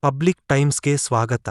Public ಟೈಮ್ಸ್ಗೆ ಸ್ವಾಗತ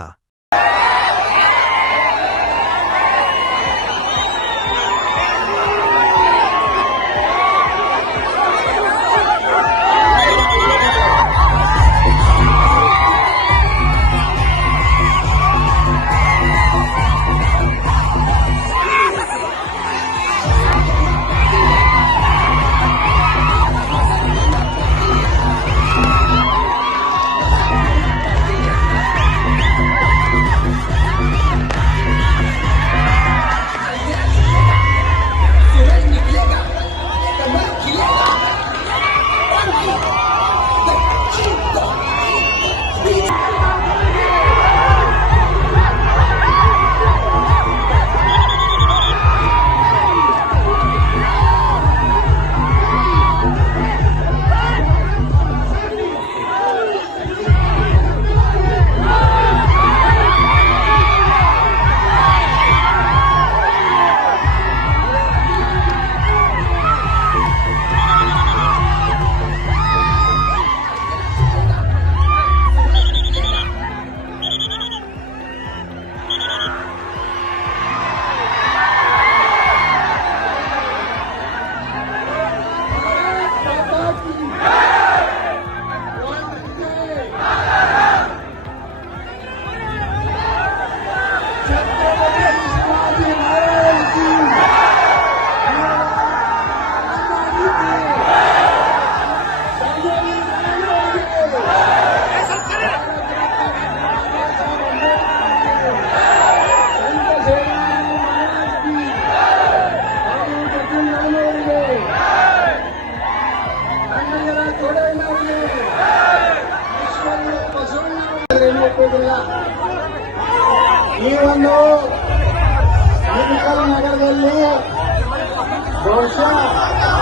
ಬಹುಶಃ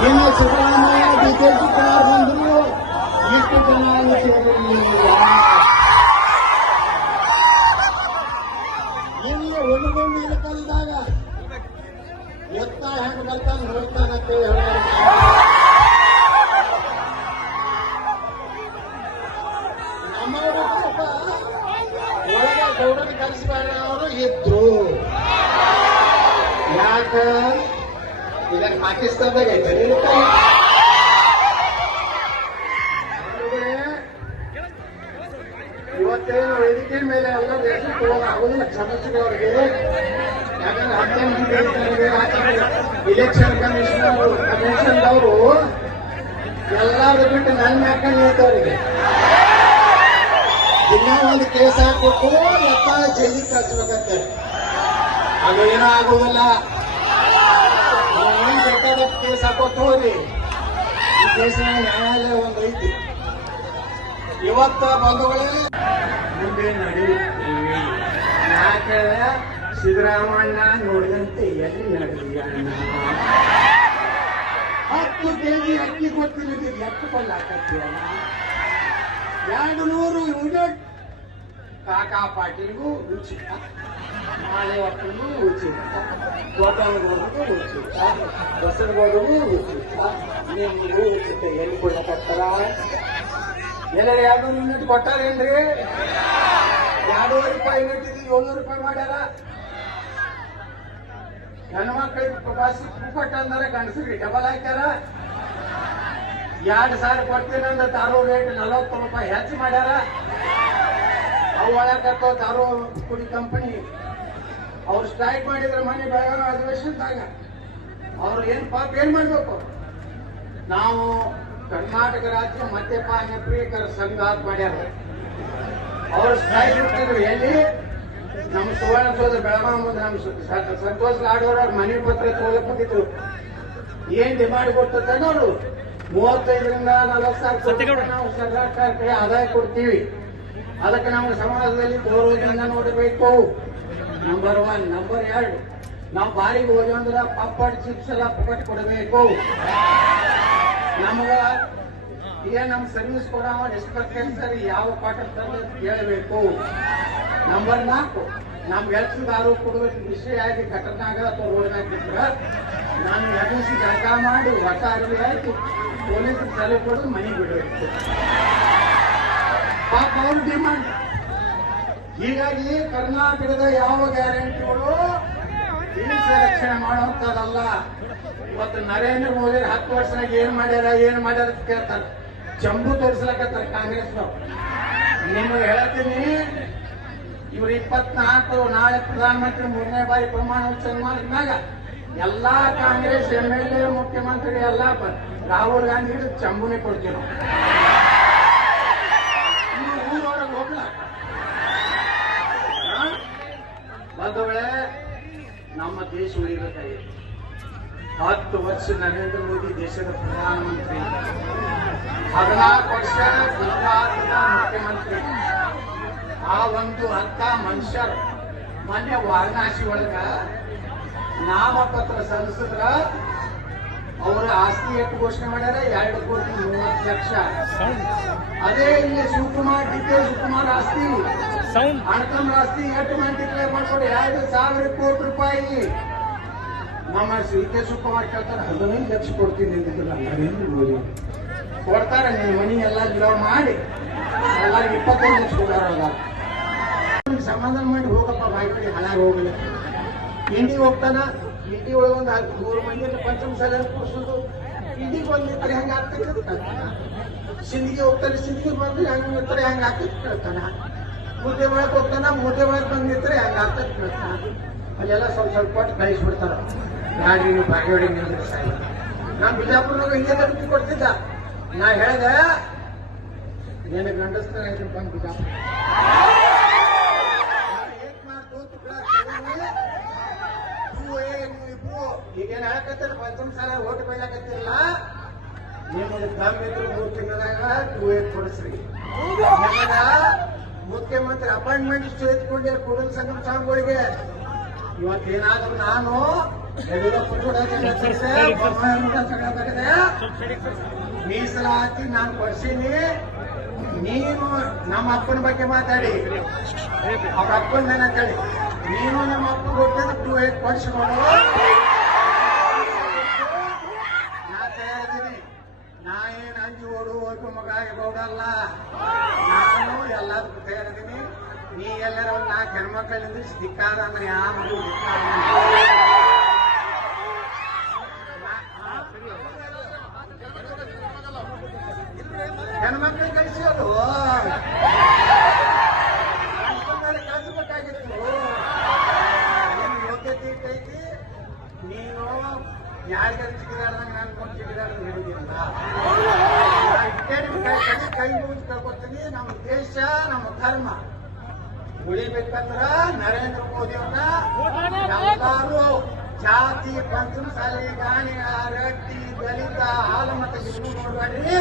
ನಿನ್ನ ಸಿದ್ದರಾಮಯ್ಯ ಬಿಜೆಪಿ ಕಾರ್ ಬಂದ್ರು ಇಷ್ಟು ಜನ ಅಲ್ಲಿ ಒಳಗೊಂಡು ಇಳ್ಕಲ್ದಾಗ ಎತ್ತ ಹೆಂಗ್ ಬರ್ತಾನೆ ಹೇಳಿ ನಮ್ಮವರು ಒಳಗೆ ಗೌಡನ ಇದ್ರು. ಯಾಕ? ಇದನ್ನ ಪಾಕಿಸ್ತಾನದಾಗ ಐತೆ. ಇವತ್ತೇನು ವೇದಿಕೆ ಮೇಲೆ ಎಲ್ಲ ದೇಶಕ್ಕೆ ಹೋಗೋದು ಆಗುದಿಲ್ಲ. ಕ್ಷಮಿಸಿದೆ ಅವ್ರಿಗೆ. ಯಾಕಂದ್ರೆ ಹತ್ತೊಂಬತ್ತು ಇಲೆಕ್ಷನ್ ಕಮಿಷನ್ ಕಮಿಷನ್ ಅವರು ಎಲ್ಲಾರು ಬಿಟ್ಟು ನನ್ನ ಮ್ಯಾಕ ನಿಲ್ತವ್ರಿಗೆ ದಿನ ಒಂದು ಕೇಸ್ ಹಾಕ್ಬಿಟ್ಟು ಲತ್ತ ಜೈಲಿಗೆ ಕಳ್ಸ್ಬೇಕಂತೆ. ಅದು ಏನೂ ಆಗುದಿಲ್ಲ. ಕೇಸ್ ಹಾಕೋತ್ ಹೋಗ್ರಿ ಈ ಕೇಸಿನ ನ್ಯಾಯಾಲಯ ಒಂದು ಐತಿ. ಇವತ್ತ ಬಂಧುಗಳೇ ಮುಂದೆ ನಡೆಯುತ್ತೇವೆ ಯಾಕೆ ಸಿದ್ದರಾಮಣ್ಣ ನೋಡಿದಂತೆ ಎಲ್ಲಿ ನಡೆದಿ ಅಣ್ಣ? ಹತ್ತು ಕೆಜಿ ಅಕ್ಕಿ ಕೊಡ್ತೀನಿ ಎಷ್ಟು ಕೊಳ್ಳಾಕತ್ತೀವಣ್ಣ ಎರಡು ನೂರು ಯೂನಿಟ್. ಕಾಕಾ ಪಾಟೀಲ್ಗೂ ಉಚಿತ ಮಾಳೆ ಒಕ್ಕಲಿಗೂ ಉಚಿತ ಗೋಪಾಲಗೌಡರಿಗೂ ಉಚಿತ ಬಸವಗೌಡರಿಗೂ ಉಚಿತ ನಿಮಗೂ ಉಚಿತ ಎಲ್ಲಿ ಕೊಡ್ಲಕತ್ತಾರ ಎಲ್ಲರೂ ಎರಡು ಯೂನಿಟ್ ಕೊಟ್ಟಾರೇನ್ರಿ ಎರಡೂವರೆ ರೂಪಾಯಿ ಯೂನಿಟ್ ಇದು ಏಳ್ನೂರು ರೂಪಾಯಿ ಮಾಡ್ಯಾರ ಹೆಣ್ಣು ಮಕ್ಕಳಿಗೆ ಬಸ್ ಪುಕ್ಕಟ್ಟ ಅಂದ್ರೆ ಗಂಡಸರಿಗೆ ಡಬಲ್ ಹಾಕ್ಯಾರ ಎರಡು ಸಾವಿರ ಕೊಡ್ತೀನಂದ ತಾರೋ ರೇಟ್ ನಲವತ್ತು ರೂಪಾಯಿ ಹೆಚ್ಚು ಮಾಡ್ಯಾರ ಅವು ಒಳಗತ್ತೋ ತಾರೋ ಕುಡಿ ಕಂಪನಿ ಅವ್ರು ಸ್ಟ್ರೈಕ್ ಮಾಡಿದ್ರೆ ಮನೆ ಬೆಳಗಾವಿ ಅಧಿವೇಶನದಾಗ ಅವ್ರು ಏನ್ ಪಾಪ ಏನ್ ಮಾಡ್ಬೇಕು? ನಾವು ಕರ್ನಾಟಕ ರಾಜ್ಯ ಮದ್ಯಪಾನ ಪ್ರಿಯಕರ ಸಂಘ ಅಂತ ಮಾಡ್ಯಾರ ಅವ್ರು ಸ್ಟ್ರೈಕ್ ಇರ್ತಿದ್ರು ಎಲ್ಲಿ? ನಮ್ಮ ಸುವರ್ಣ ಸೋದರ ಬೆಳಗಾವಿ ಮುಂದೆ ನಮ್ಮ ಸಂತೋಷ ಲಾಡೋರ್ ಮನೆ ಪತ್ರ ತಗೊಳಕ್ ಬಂದಿದ್ರು ಏನ್ ಡಿಮಾಂಡ್ ಕೊಡ್ತದೆ ಅವರು ಮೂವತ್ತೈದರಿಂದ ನಲವತ್ತು ಸಾವಿರ ನಾವು ಸರ್ಕಾರಕ್ಕೆ ಆದಾಯ ಕೊಡ್ತೀವಿ. ಅದಕ್ಕೆ ನಮ್ಗೆ ಸಮಾಜದಲ್ಲಿ ಗೌರವದಿಂದ ನೋಡಬೇಕು. ನಂಬರ್ ಒನ್ ನಂಬರ್ ಎರಡು. ನಾವು ಬಾರಿಗೆ ಹೋದ್ವಿ ಅಂದ್ರೆ ಪಪ್ಪಡ್ ಚಿಪ್ಸ್ ಎಲ್ಲ ಪುಕ್ಕಟ್ ಕೊಡಬೇಕು. ನಮಗ ಏನ್ ನಮ್ಮ ಸರ್ವಿಸ್ ಕೊಡವ ಇನ್ಸ್ಪೆಕ್ಟರ್ ಯಾವ ಪಾಠ ತಂದ ಕೇಳಬೇಕು. ನಂಬರ್ ನಾಲ್ಕು ನಮ್ ಹೆಚ್ಚು ದಾರು ಕೊಡಬೇಕು ವಿಷಯ ಆಗಿ ಘಟನಾಗ ಅಥವಾ ರೋಡ್ನಾಗ ನಾನು ಎದುರಿಸಿ ಜಾಗ ಮಾಡಿ ಹೊಸ ಆಗಲಿ ಆಯ್ತು ಪೊಲೀಸ್ ಸಲಹೆ ಕೊಡೋದು ಮನೆಗೆ ಬಿಡಬೇಕು. ಪಾಪ ಅವ್ರ ಡಿಮಾಂಡ್ ಹೀಗಾಗಿ ಕರ್ನಾಟಕದ ಯಾವ ಗ್ಯಾರಂಟಿಗಳು ರಕ್ಷಣೆ ಮಾಡುವಂತದಲ್ಲ ಇವತ್ತು ನರೇಂದ್ರ ಮೋದಿ ಹತ್ತು ವರ್ಷನಾಗ ಏನ್ ಮಾಡ್ಯಾರ ಏನ್ ಮಾಡ್ಯಾರ ಕೇಳ್ತಾರ. ಚಂಬು ತೋರಿಸ್ಲಕತ್ತಾರ ಕಾಂಗ್ರೆಸ್ನವ್ರು. ನಿಮಗೆ ಹೇಳ್ತೀನಿ, ಇವ್ರು ಇಪ್ಪತ್ನಾಲ್ಕು ನಾಳೆ ಪ್ರಧಾನಮಂತ್ರಿ ಮೂರನೇ ಬಾರಿ ಪ್ರಮಾಣ ವಚನ ಮಾಡಿದ್ಮ್ಯಾಗ ಎಲ್ಲಾ ಕಾಂಗ್ರೆಸ್ ಎಂ ಎಲ್ ಎ, ಮುಖ್ಯಮಂತ್ರಿ ಎಲ್ಲ ರಾಹುಲ್ ಗಾಂಧಿ ಚಂಬುನೇ ಕೊಡ್ತೀವಿ ವೇಳೆ ನಮ್ಮ ದೇಶ ಉಳಿಬೇಕಾಗಿತ್ತು ಹತ್ತು ವರ್ಷ ನರೇಂದ್ರ ಮೋದಿ ದೇಶದ ಪ್ರಧಾನಮಂತ್ರಿ ಹದಿನಾಲ್ಕು ವರ್ಷ ಗುಜರಾತ್ನ ಮುಖ್ಯಮಂತ್ರಿ. ಆ ಒಂದು ಹತ್ತ ಮನುಷ್ಯರು ಮೊನ್ನೆ ವಾರಣಾಸಿ ಒಳಗ ನಾಮಪತ್ರ ಸಲ್ಲಿಸಿದ್ರ. ಅವರ ಆಸ್ತಿ ಎಷ್ಟು ಘೋಷಣೆ ಮಾಡ್ಯಾರ, ಎರಡು ಕೋಟಿ ಮೂವತ್ತು ಲಕ್ಷ. ಅದೇ ಇಲ್ಲಿ ಶಿವಕುಮಾರ್ ಡಿ ಕೆ ಶಿವಕುಮಾರ್ ಆಸ್ತಿ. ಅಣಕಮ್ ಆಸ್ತಿ ಎಷ್ಟು ಮಂದಿ ಡಿಕ್ಲೇರ್ ಮಾಡ್ಕೊಡಿ? ಎರಡು ಸಾವಿರ ಕೋಟಿ ರೂಪಾಯಿ. ನಮ್ಮ ಸಿ ಕೆ ಶಿವಕುಮಾರ್ ಕೇಳ್ತಾರೆ ಹದಿನೈದು ಲಕ್ಷ ಕೊಡ್ತೀನಿ ಅಂದಿದ್ರಲ್ಲ ನರೇಂದ್ರ ಮೋದಿ ಕೊಡ್ತಾರೆ ಮನಿ ಎಲ್ಲ ಗಿಡ ಮಾಡಿ. ಎಲ್ಲರಿಗೆ ಇಪ್ಪತ್ತೈದು ಲಕ್ಷ ಕೊಡೋರಲ್ಲ ಸಮಾಧಾನ ಮಾಡಿ ಹೋಗಪ್ಪ ಬಾಯ್ಕಡಿ ಹಣ ಹೋಗಲಿ ಇಂಡಿ ಹೋಗ್ತಾನ ಇಂಡಿ ಒಳಗೊಂದು ಮೂರು ಮಂದಿ ಪಂಚಮ ಸಲ ಕೂರಿಸೋದು ಇಂಡಿಗೆ ಬಂದಿದ್ರೆ ಹೆಂಗೆ ಸಿಂಧಿಗೆ ಹೋಗ್ತಾನೆ, ಸಿಂಧಿಗೆ ಬಂದ್ರೆ ಹೆಂಗೆ ನಿಂತರೆ ಹೆಂಗೆ ಆಗ್ತೈತೆ ಕೇಳ್ತಾನ ಮುದ್ದೆ ಒಳಗೆ ಹೋಗ್ತಾನ ಮುದ್ದೆ ಒಳಗೆ ಬಂದು ನಿಂತರೆ ಹೆಂಗೆ ಆಗ್ತೈತೆ ಕೇಳ್ತಾನ ಅಲ್ಲೆಲ್ಲ ಸ್ವಲ್ಪ ಸ್ವಲ್ಪ ಕೊಟ್ಟು ಕಳಿಸ್ಬಿಡ್ತಾರ. ಗಾಡಿ ನೀವು ಬಾಗೇವಾಡಿ ನಿಂದ್ರೆ ಸಾಯಿ ನಾ ಬಿಜಾಪುರದಾಗ ಹಿಂಗೆ ತಲುಪಿ ಕೊಡ್ತಿದ್ದ. ನಾ ಹೇಳ್ದೆ, ನಿನ್ನ ಗಂಡಸ್ತಾನ ಬಂದು ಬಿಜಾಪುರ. ಈಗೇನ್ ಹೇಳಕತ್ತೀರ? ಪಂಚಮ ಸಾಲ ಓಟ್ ಬೈಲಕತ್ತಿರಲ್ಲ? ನಿಮಗೆ ದಮ್ ಇದ್ರು ಮೂರು ತಿಂಗಳಾಗ ಟೂ ಏಟ್ ಕೊಡಿಸ್ರಿ. ಮುಖ್ಯಮಂತ್ರಿ ಅಪಾಯಿಂಟ್ಮೆಂಟ್ ಎತ್ಕೊಂಡಿರ ಕೂಡಲ ಸಂಗಮ ಸ್ವಾಮಿಗಳಿಗೆ. ಇವತ್ತೇನಾದ್ರೂ ನಾನು. ಮೀಸಲಾತಿ ನಾನು ಕೊಡ್ಸೀನಿ. ನೀನು ನಮ್ಮ ಅಪ್ಪನ ಬಗ್ಗೆ ಮಾತಾಡಿ. ಅವ್ರ ಅಪ್ಪನ ಅಂತೇಳಿ. ನೀನು ನಮ್ಮ ಅಪ್ಪ ಬಗ್ಗೆ ಟೂ ಏಟ್ ಕೊಡಿಸ್ಕೊಂಡು ನಾ ತಯಾರಿದ್ದೀನಿ ನಾ ಏನು ಅಂಜು ಓಡು ಓಟು ಮಗ ಗೌಡಲ್ಲ ನಾನು ಎಲ್ಲದಕ್ಕೂ ತಯಾರಿದ್ದೀನಿ ನೀ ಎಲ್ಲರ ಒಂದು ನಾಲ್ಕು ಹೆಣ್ಮಕ್ಳಿಂದ ಸಿಕ್ಕಾದ ಅಂದ್ರೆ ಯಾವ ಮಗು ದಿಕ್ಕಾದ ಎಲ್ಲಾರು ಜಾತಿ ಪಂಚಮಸಾಲಿ ಗಾಣಿಗ ರಟ್ಟಿ ದಲಿತ ಹಾಲು ಮತ್ತೆ ಗಿಡಗಳು ನೋಡ್ಬೇಡ್ರಿ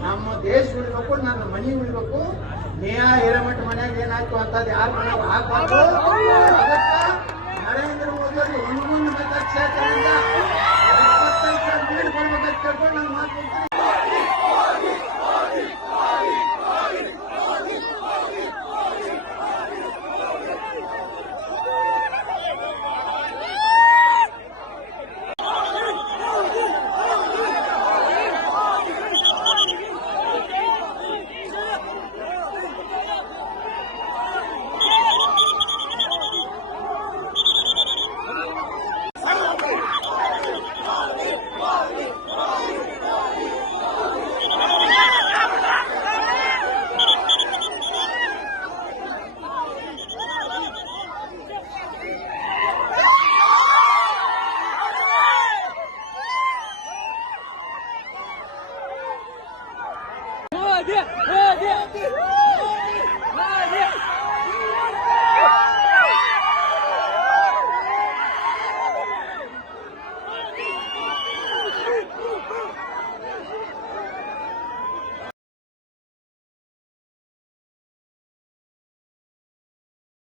ನಮ್ಮ ದೇಶ ಉಳಿಬೇಕು ನನ್ನ ಮನಿ ಉಳಿಬೇಕು ನೇಹ ಹಿರೇಮಠ ಮನ್ಯಾಗ ಏನಾಯ್ತು ಅಂತದ್ ಯಾರ ಮನ್ಯಾಗ ಹಾಕ್ಬಾರ್ದು ಅದಕ್ಕ ನರೇಂದ್ರ ಮೋದಿ ಅವರು ಒಂದೊಂದು ಮತಕ್ಷೇತ್ರದಿಂದ ಇಪ್ಪತ್ತೈದು ಸಾವಿರ ಲೀಡ್ ಕೊಡ್ಬೇಕಂತ ಕೇಳ್ಕೊಂಡು ನಾನು ಮಾತು